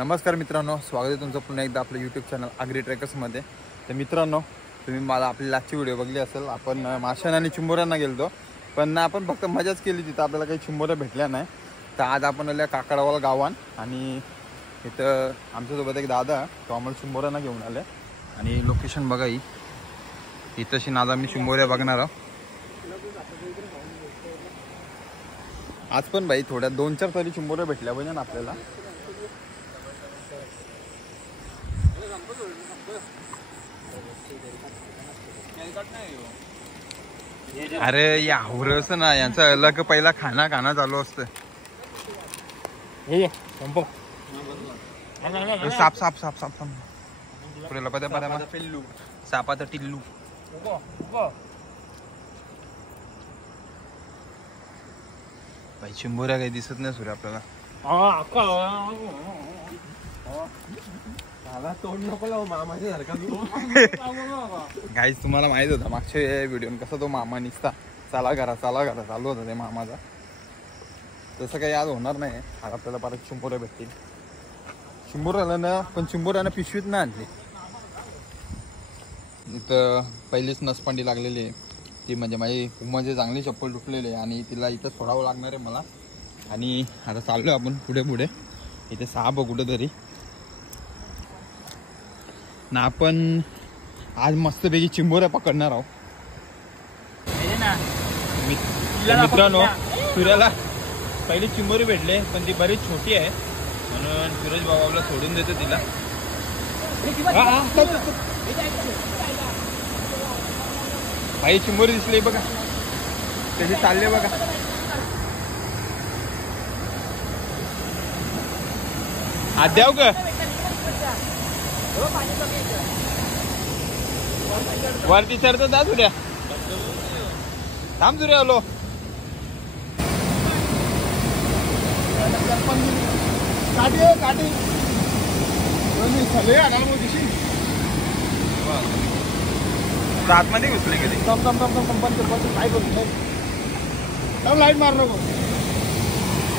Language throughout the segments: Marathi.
नमस्कार मित्रांनो, स्वागत आहे तुमचं पुन्हा एकदा आपलं यूट्यूब चॅनल आगरी ट्रेकर्समध्ये. तर मित्रांनो, तुम्ही मला आपली लास्टची व्हिडिओ बघली असेल. आपण माशांना आणि चिंबोऱ्यांना गेलो, पण आपण फक्त मजाच केली. तिथं आपल्याला काही चिंबोऱ्या भेटल्या नाही. तर आज आपण आल्या काकडावाला गावान आणि इथं आमच्यासोबत एक दादा, तो आम्हाला चिंबोऱ्यांना घेऊन आले. आणि लोकेशन बघा, ही इथंशी आज आम्ही चिंबोऱ्या बघणार आहोत. आज पण भाई थोड्या 2-4 तरी चिंबोऱ्या भेटल्या पाहिजे ना आपल्याला. अरे यावरच ना, यांचा अलग पहिला खाना चालू असतं. साप साप साप साप पुढे लपत्या पिल्लू, सापाचं टिल्लू. भाई चिंबोऱ्या काही दिसत नाही सूर्य आपल्याला. गाईस, तुम्हाला माहित होता मागच्या व्हिडिओ कसा तो मामा निसता चला घरा चालू होता ते मामाचा. तसं काही आज होणार नाही. आज आपल्याला परत चिंबोऱ्या भेटतील. चिंबोऱ्याला ना, पण चिंबोऱ्यानं पिशवीत ना आणली. इथं पहिलीच नसपांडी लागलेली आहे. ती म्हणजे चांगली चप्पल तुटलेली आहे आणि तिला इथं सोडावं लागणार आहे मला. आणि आता चाललोय आपण पुढे. इथे साप कुठेतरी ना. आपण आज मस्तपैकी चिंबोऱ्या पकडणार आहोत. मित्रांनो, सूर्याला पहिली चिंबोरी भेटले, पण ती बरीच छोटी आहे म्हणून सूरज बाबाला सोडून देतो तिला. भाई चिंबोरी दिसली बघा, त्याची चालले बघा. हात द्याव का वरती चढतो जा सूर्या. थांब सूर्या, आलो. आतमध्ये घुसले कधी लाईट मारलो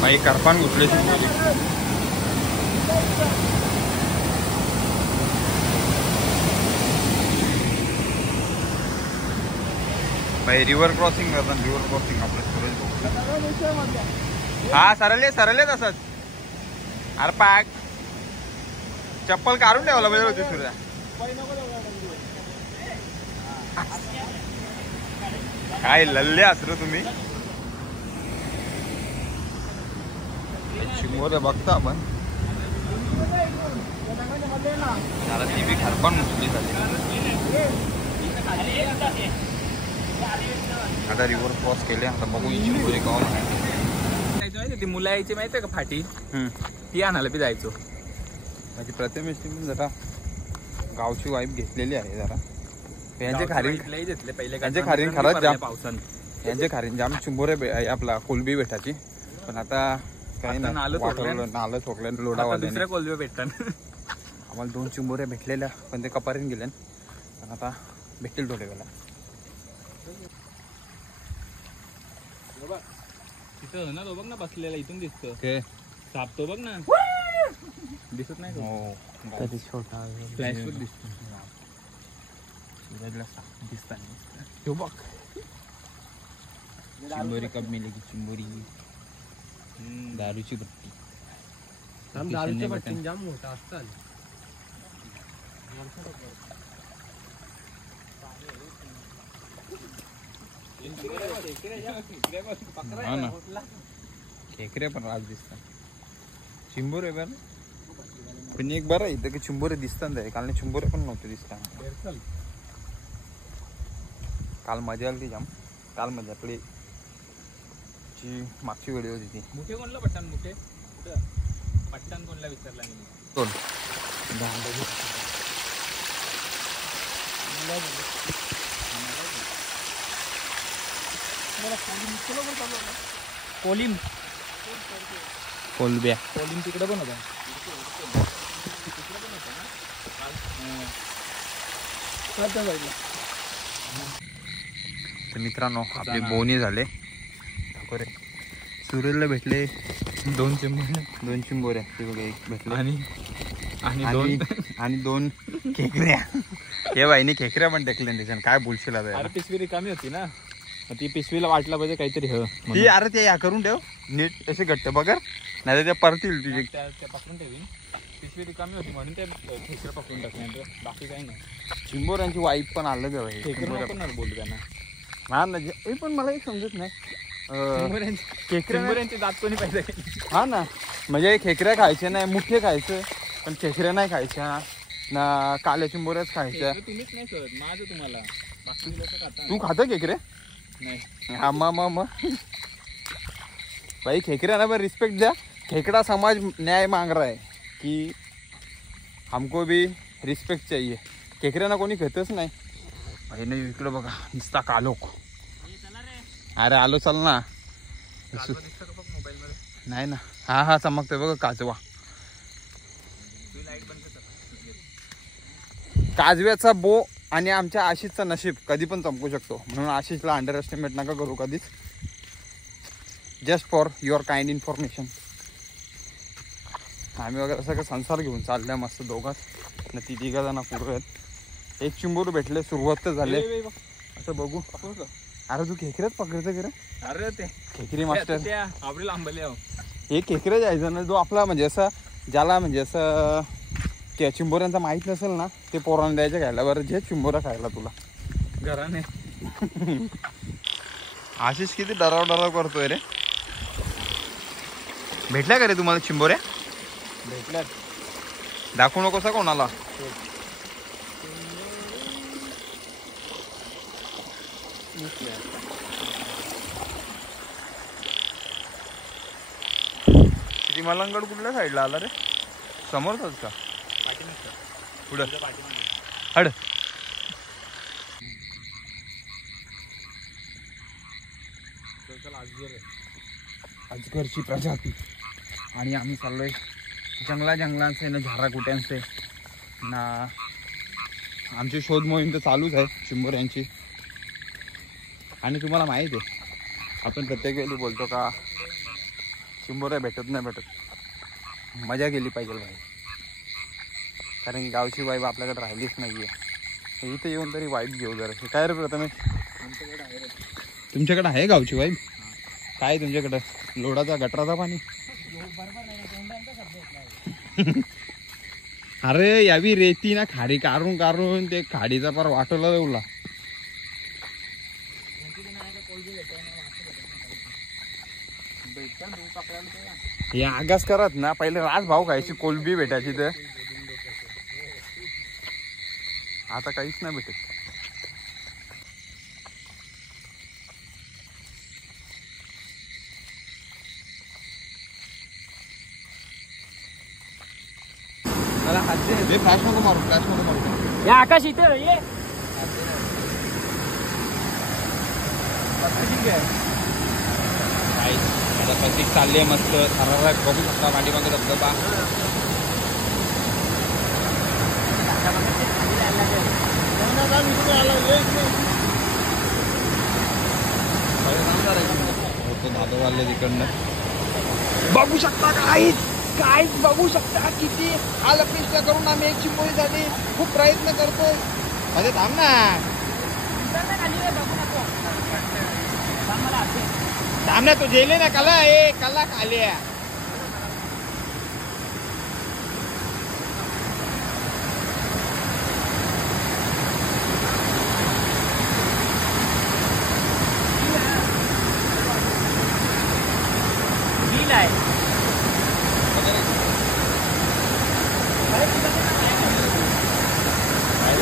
भाई. करपान घुसले. भाई रिव्हर क्रॉसिंग करतात. रिव्हर क्रॉसिंग आपलं सूरज भाऊ. हा सरले तसंच. अरे पाय चप्पल काढून ठेवायला पाहिजे होती सूर्या. काय लल्ले असलो तुम्ही. चिंबोऱ्या बघता आपण. ती बी खरपान मुसली झाली. आता रिव्हर क्रॉस केले. आता बघू चिंबोरी गाव ती मुलं यायची माहितीये का फाटी, ती आणायला बी जायचो. माझी प्रथमेश पण जरा गावची वाईफ घेतलेली आहे जरा. यांचे खारीन घेतले पहिले. यांचे खारीन खरंच जाम पावसान. यांचे खारीन जाम चिंबोरे आपला कोलबी भेटायची. पण आता काही नाही, नालं सोकलं लोडावा. दुसऱ्या कोलबी भेटतात. आम्हाला 2 चिंबोऱ्या भेटलेल्या, पण ते कपारीन गेल्या. पण आता भेटतील थोड्या वेळेला. तिथं ना तो बघ ना बसलेला, इथून दिसतो साप. तो बघ ना, दिसत नाही तो. छोटा फ्लॅश वर दिसतो. सूरजला साप दिसत नाही. तो बघ चिंबोरी कब मिलेगी. चिंबोरी दारूची भट्टी. जाम मोठा असतात. खेकड्या पण आज दिसतात. चिंबोरे बरं, पण एक बरं इथं की चिंबोरे दिसतात. काल चिंबोरे पण नव्हते दिसतात. काल मजा आली ती जाम. काल मजा आपली जी मागची व्हिडिओ होती ती. मोठे कोणला पट्टान, मोठे पट्टान कोणला विचारला मी. कोण कोलिम कोलब्या. कोलिम तिकडे पण होता. तर मित्रांनो, आपले बोनी झाले. सुरेलला भेटले 2 चिंबोऱ्या 2 चिंबोऱ्या ते बघा एक भेटले आणि आणि 2 खेकऱ्या. हे बाईने खेकऱ्या पण टेकले त्याच्यानं. काय बोलशील आता अरे याला? पिशवी रिकामी होती ना, मग ती पिशवीला वाटला पाहिजे काहीतरी ती अरे ते या करून ठेव नीट असे घट्ट बघर, नाही तर त्या परतील तुझे. त्या पकडून ठेवीन. पिशवी रिकामी होती म्हणून ते खेकडे पकडून टाकले, बाकी काही नाही. चिंबोऱ्यांची वाईफ पण अलग आहे. खेकडे नको ना बोलू त्यांना. हा ना हे पण मला एक समजत नाही. चिंबोऱ्यांचे दात कोणी पाहिजे. हा ना, म्हणजे खेकऱ्या खायच्या नाही, मुठे खायचं पण खेकऱ्या नाही खायच्या ना, काल्या चिंबोऱ्याच खायच्या. तुम्हीच नाही करत माझं तुम्हाला, बाकी लोक खाता. तू खातं खेकरे? नाही. हा मग भाई खेकऱ्यांना पण रिस्पेक्ट द्या. खेकड़ा समाज न्याय मांग रहा है कि हमको भी रिस्पेक्ट चाहिए. खेकऱ्यांना कोणी घेतच नाही भाई. नाही इकडं बघा नुसता कालोख. अरे आलो चल ना. नाही ना, हा चमकतोय बघ काजवा. काजव्याचा बो आणि आमच्या आशिषचा नशीब कधी पण चमकू शकतो, म्हणून आशिषला अंडर एस्टिमेट नका करू कधीच. Just for your kind information. आम्ही वगैरे सगळं संसार घेऊन चालल्या मस्त दोघात ना, ती 3 जण पुढे आहेत. एक चिंबोर भेटले, सुरुवात तर झाले. असं बघू. अरे तू खेकऱ्याच पकडतं की रे? अरे ते खेकरी मास्टर आवडेल आंबले. हे खेकऱ्या जायचं ना, जो आपला म्हणजे असं ज्याला म्हणजे असं त्या चिंबोऱ्यांचा माहीत नसेल ना, ते पोरांना द्यायचं खायला. बरं जे चिंबोरा खायला तुला घराने. आशिष किती डराव करतोय रे. भेटल्या का रे तुम्हाला चिंबोऱ्या? भेटल्यात. दाखवू नको सा कोणाला. किती मलंगड कुठल्या साईडला आला रे? समोरच का? पुढं हड. अजगरची प्रजाती. आणि आम्ही चाललोय जंगलांचे ना, झाराकुट्यांचे ना. आमची शोध मोहीम तर चालूच आहे चिंबोऱ्यांची. आणि तुम्हाला माहिती आहे, आपण प्रत्येक वेळी बोलतो का चिंबोऱ्या भेटत नाही भेटत. मजा केली पाहिजे भाई, कारण की गावची वाईब आपल्याकडे राहिलीच नाही आहे. इथे येऊन तरी वाईब घेऊ जरा. हे काय रे प्रथमेश? तुमच्याकडे आहे गावची वाईब? काय तुमच्याकडं? लोडाचा गटराचा पाणी? अरे यावी रेती ना, खाडी काढून ते खाडीचा पार वाटवला देऊला. हे आगास करत ना, पहिले राज भाव खायची, कोलबी भेटायची तर आता काहीच नाही भेटत. फ्लॅश नको मारू, फ्लॅश नको मारू. या आकाश इथे ये. आता प्रतीक चालली आहे मस्त. थरारा बघू शकता पाठीमागे धबधबा. दादा आले तिकडनं. बघू शकता काहीच बघू शकता. किती हाल अपेक्षा करून आम्ही एक चिंबोरीसाठी खूप प्रयत्न करतोय. मध्ये थांब ना, थांब ना. तो जेले ना कला कला खाली.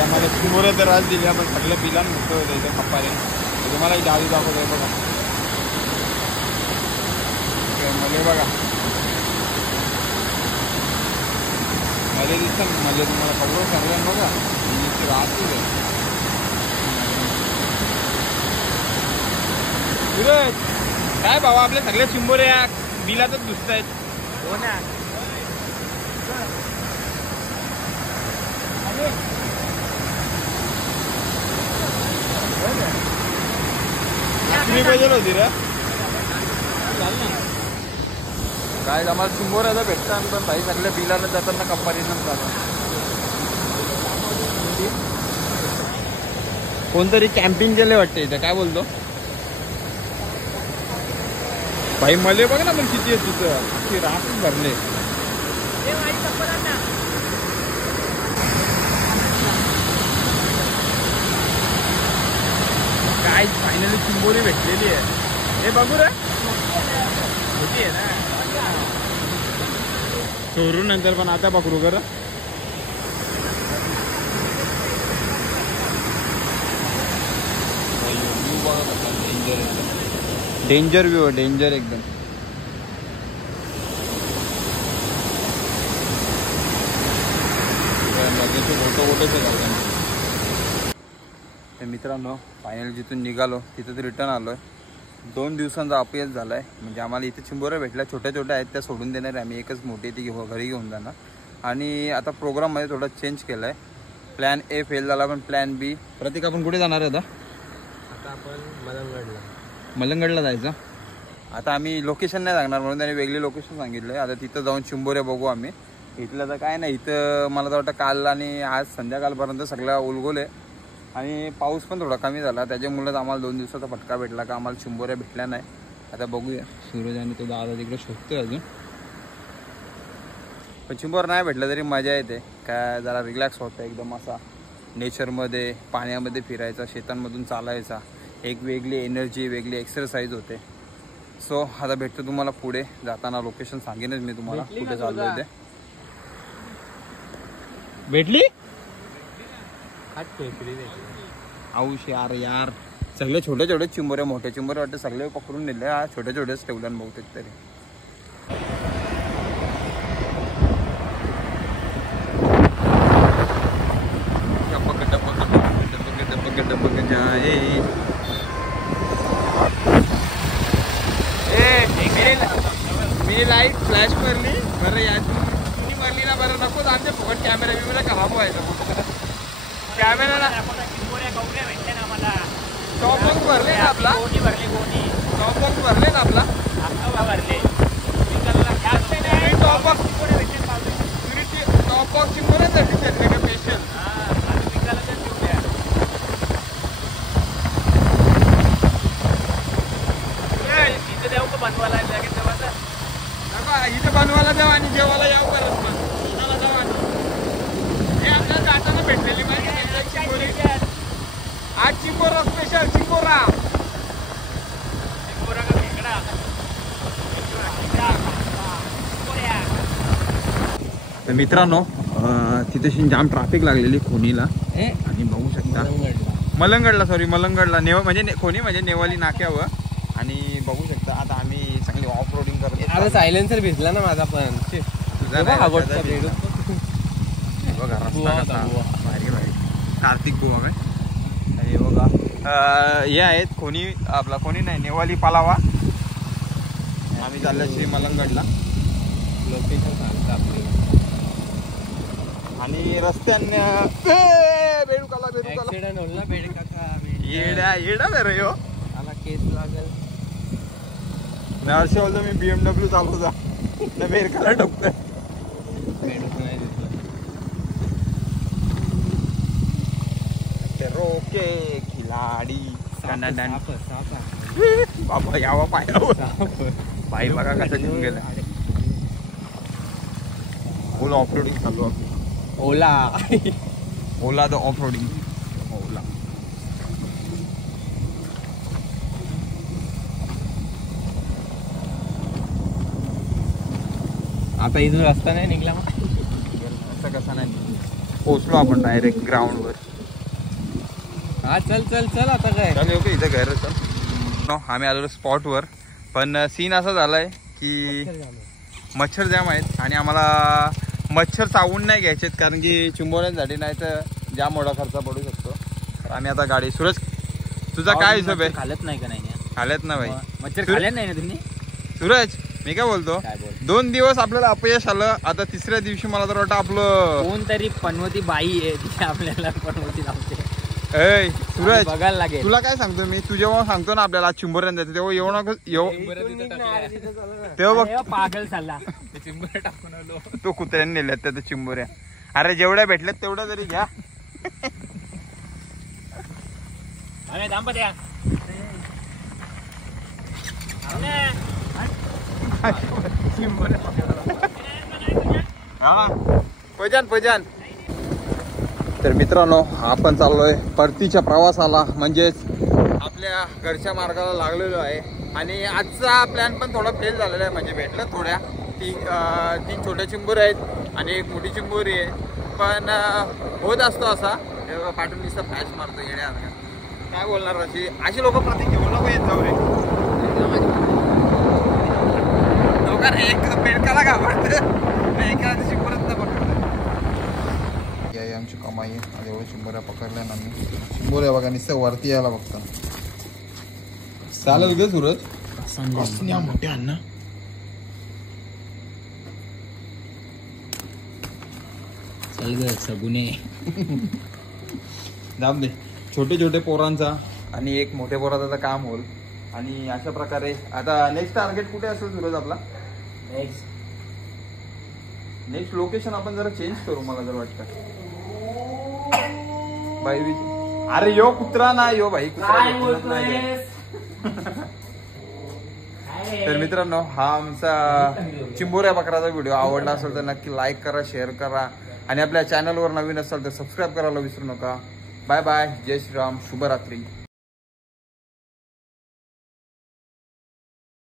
मला चिंबोऱ्या तर राज दिली, आपण सगळं पिला होतं इथं खप्पारे. तुम्हाला जाळी दाखवतोय बघा. मध्ये बघा, मध्ये दिसत मध्ये तुम्हाला खबर सांगलं बघा. राहते काय भावा, आपल्या सगळ्या चिंबोऱ्या बिलातच घुसत आहेत. हो ना. पाहिजे होती रे. काय आम्हाला चिंबोऱ्याचा भेटतात पण भाई सगळ्या बिलाला जाताना कंपनीनं जातात. कोणतरी कॅम्पिंग केले वाटते इथं, काय बोलतो भाई? मले बघ ना पण किती आहे तिथं, अख्खी रातच भरले. काय फायनली चिंबोरी भेटलेली आहे. हे बघू रे होती आहे ना चोरू नंतर, पण आता पकडू कर. डेंजर व्यू आहे, डेंजर एकदम. मित्रांनो फायनल जिथून निघालो तिथं रिटर्न आलोय. 2 दिवसांचा अपयश झालाय. म्हणजे आम्हाला इथे चिंबोऱ्या भेटल्या, छोट्या छोट्या आहेत त्या सोडून देणार. आम्ही एकच मोठी ती घरी घेऊन जाणार. आणि आता प्रोग्राममध्ये थोडा चेंज केला आहे. प्लॅन ए फेल झाला पण प्लॅन बी. प्रतीक आपण कुठे जाणार आहे आता? आता आपण मलंगडला जायचं. आता आम्ही लोकेशन नाही सांगणार म्हणून त्याने वेगळी लोकेशन सांगितलं आहे. आता तिथं जाऊन चिंबोऱ्या बघू आम्ही. इथलं तर काय नाही, इथं मला तर वाटतं काल आणि आज संध्याकाळपर्यंत सगळा उलगोल आहे. आणि पाऊस पण थोडा कमी झाला, त्याच्यामुळेच आम्हाला 2 दिवसाचा फटका भेटला का आम्हाला चिंबोऱ्या भेटल्या नाही. आता बघूया, सूरज आणि तो दादा तिकडे शोधतोय अजून. पण चिंबोर नाही भेटलं तरी मजा येते, काय जरा रिलॅक्स होतं एकदम. असा नेचरमध्ये पाण्यामध्ये फिरायचा, शेतांमधून चालायचा, एक वेगळी एनर्जी, वेगळी एक्सरसाइज होते. सो आता भेटतो तुम्हाला पुढे जाताना. लोकेशन सांगेनच मी तुम्हाला कुठे चाललोय ते. भेटली आऊश यार यार सगळे छोटे छोटे चिंबोरे, मोठे चिंबोरे वाटते सगळे पकडून नेले. हा छोटे छोटेच ठेवल्या बहुतेक तरी. मी लाईट फ्लॅश मारली बरं, या तुम्ही मारली ना बरं. नको आमच्या फुकट कॅमेरा बिमेरा खराब व्हायचा. कॅमेरा टॉप बॉक्स भरले ना आपला, टॉप बॉक्स भरले ना आपला, टॉप बॉक्स चिंबोऱ्यासाठी घेतले का स्पेशल? इथं बनवायला जाऊ आणि जेवायला यावं परत मग जाऊ. आणि हे आपल्याला जाताना भेटलेली माहिती चिंबोरी. आज चिंबोरा स्पेशल, चिंबोरा तर मित्रांनो तिथे जाम ट्रॅफिक लागलेली खोनीला. आणि बघू शकता मलंगडला, सॉरी मलंगडला, म्हणजे खोनी म्हणजे नेवाली नाक्यावर. आणि बघू शकता आता आम्ही चांगली ऑफ रोडिंग करतो. आता सायलेन्सर भिजला ना माझा पण. तुझा बघा भारी भारी कार्तिक गोवा काय. हे बघा हे आहेत खोनी, आपला खोनी नाही नेवाली पालावा. आम्ही चाललो श्री मलंगडला. लोकेशन सांगता आपल्याला. आणि रस्त्याने येडा येडा बरं यो मला केस लागेल. वर्षी बोलतो मी BMW चालवता ना बेरकाला टोकतोय. रोके खिलाडी बाबा यावा पायावर. बाई बघा कसं घेऊन गेलं. ओला ऑफ रोडिंग चालू आहे. ओला द ऑफ रोडिंग. ओला आता इथून रस्ता नाही निघला. असं कसा नाही पोहोचलो आपण डायरेक्ट ग्राउंड वर. हा चल चल चल आता काय चल ओके इथं घर चल. आम्ही आलो स्पॉट वर. पण सीन असा झालाय की मच्छर जाम आहेत आणि आम्हाला मच्छर चावून नाही घ्यायचे कारण की चिंबोऱ्यांसाठी नाही तर जाम मोठा खर्च पडू शकतो. तर आम्ही आता गाडी. सूरज तुझा काय हिशोब आहे? खालत नाही का? नाही खाल्यात ना भाई मच्छर खाल्ले नाही ना तुम्ही? सूरज मी काय बोलतो, 2 दिवस आपल्याला अपयश आलं. आता तिसऱ्या दिवशी मला तर वाटतं आपलं कोणतरी पनवती बाई आहे ती आपल्याला पनवती लावते. ऐ सूरज बघायला लागेल. तुला काय सांगतो मी, तू जेव्हा सांगतो ना आपल्याला चिंबोऱ्यात जायचं तेव्हा येऊ नका तेव्हा बघ पागल चालला चिंबर टाकून आलो. तो कुत्र्याने नेल्यात त्या चिंबोऱ्या. अरे जेवढ्या भेटल्यात तेवढ्या तरी घ्या. दाम्पत्या पजान. तर मित्रांनो आपण चाललोय परतीच्या प्रवासाला, म्हणजेच आपल्या घरच्या मार्गाला लागलेलो आहे. आणि आजचा प्लॅन पण थोडा फेल झालेला आहे, म्हणजे भेटलं थोड्या तीन छोट्या चिंबोऱ्या आहेत आणि एक मोठी चिंबोरी आहे. पण होत असतो असा पाठून नुसतं फॅश मारतो येण्या. काय बोलणार, अशी लोक प्रत्येक घेऊन नको येत जाऊ रे. लोकांना एक बेडकाला घाबरतं, एका चिंबोऱ्यात न पकडतं. ही आमची कमाई आहे. एवढं चिंबोऱ्या पकडल्या ना मी. चिंबोऱ्या बघा नुसतं वरती यायला बघता. चालेल ग सूरज, मोठ्या अण्णा. चल ग सगुने. जाम दे. छोटे छोटे पोरांचा आणि एक मोठ्या पोराचा काम होईल. आणि अशा प्रकारे आता नेक्स्ट टार्गेट कुठे असेल सूरज आपला? नेक्स्ट लोकेशन आपण जरा चेंज करू मला जर वाटतं. भाई अरे यो कुत्रा ना यो भाई कुत्रा. तर मित्रांनो हा आमचा चिंबोऱ्या बकराचा व्हिडिओ आवडला असेल तर नक्की लाईक करा, शेअर करा आणि आपल्या चॅनलवर नवीन असाल तर सबस्क्राईब करायला विसरू नका. Bye bye. जय श्रीराम. शुभरात्री.